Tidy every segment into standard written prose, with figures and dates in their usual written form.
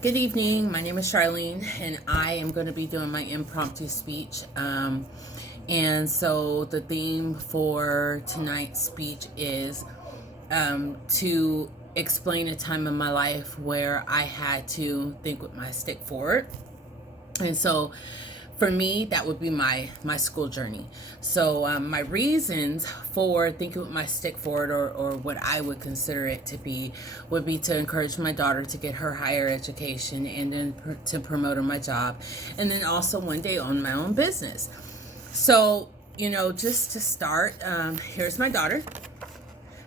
Good evening. My name is Charlene, and I am going to be doing my impromptu speech. And so the theme for tonight's speech is to explain a time in my life where I had to think with my stick forward. And so for me, that would be my school journey. So my reasons for thinking with my stick forward, or what I would consider it to be, would be to encourage my daughter to get her higher education, and then to promote her my job, and then also one day own my own business. So, just to start, here's my daughter.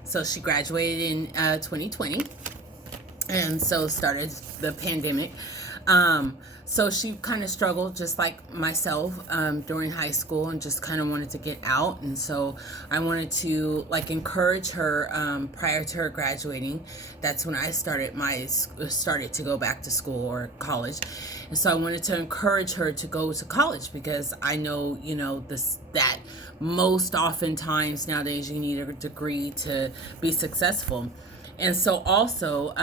So she graduated in 2020, and so started the pandemic. So she kind of struggled just like myself during high school, and just kind of wanted to get out. And so I wanted to encourage her prior to her graduating. That's when I started to go back to school or college. And so I wanted to encourage her to go to college, because I know, that most oftentimes nowadays you need a degree to be successful. And so also,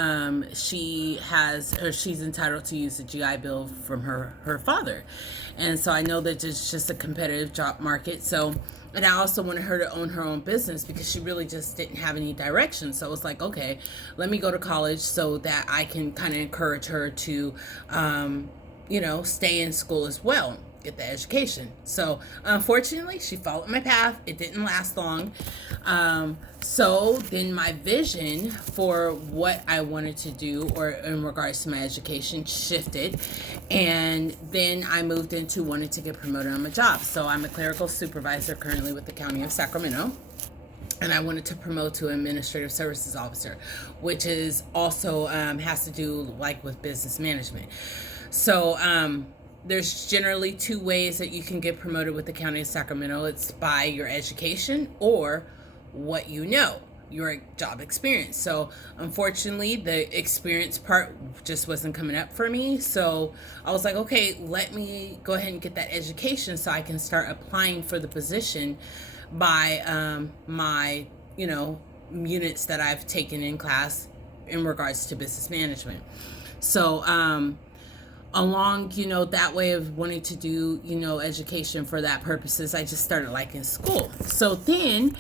she's entitled to use the GI Bill from her father. And so I know that it's just a competitive job market. So, and I also wanted her to own her own business, because she really just didn't have any direction. So it was like, okay, let me go to college so that I can kind of encourage her to, stay in school as well, get the education. So unfortunately, she followed my path. It didn't last long. So then my vision for what I wanted to do, or in regards to my education, shifted. And then I moved into wanting to get promoted on my job. So I'm a clerical supervisor currently with the County of Sacramento. And I wanted to promote to administrative services officer, which is also has to do with business management. So there's generally two ways that you can get promoted with the County of Sacramento. It's by your education, or what your job experience. So unfortunately, the experience part just wasn't coming up for me. So I was like, okay, let me go ahead and get that education so I can start applying for the position by my units that I've taken in class in regards to business management. So along that way of wanting to do education for that purposes, I just started liking school. So then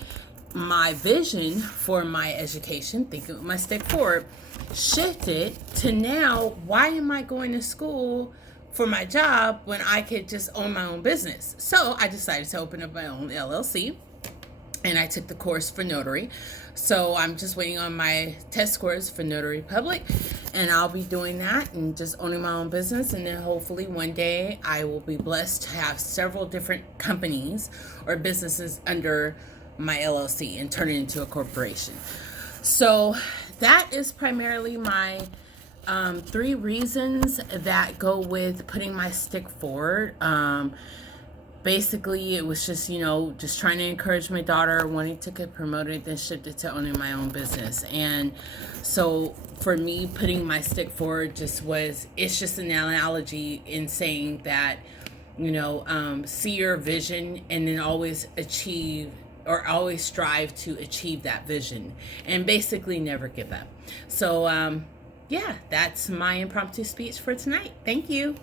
my vision for my education, thinking with my stick forward, shifted to now, why am I going to school for my job when I could just own my own business? So I decided to open up my own LLC, and I took the course for notary. So I'm just waiting on my test scores for notary public, and I'll be doing that and just owning my own business. And then hopefully one day I will be blessed to have several different companies or businesses under my LLC and turn it into a corporation. So that is primarily my three reasons that go with putting my stick forward. Basically, it was just, just trying to encourage my daughter, wanting to get promoted, then shifted to owning my own business. And so for me, putting my stick forward it's just an analogy in saying that, see your vision, and then always strive to achieve that vision, and basically never give up. So, that's my impromptu speech for tonight. Thank you.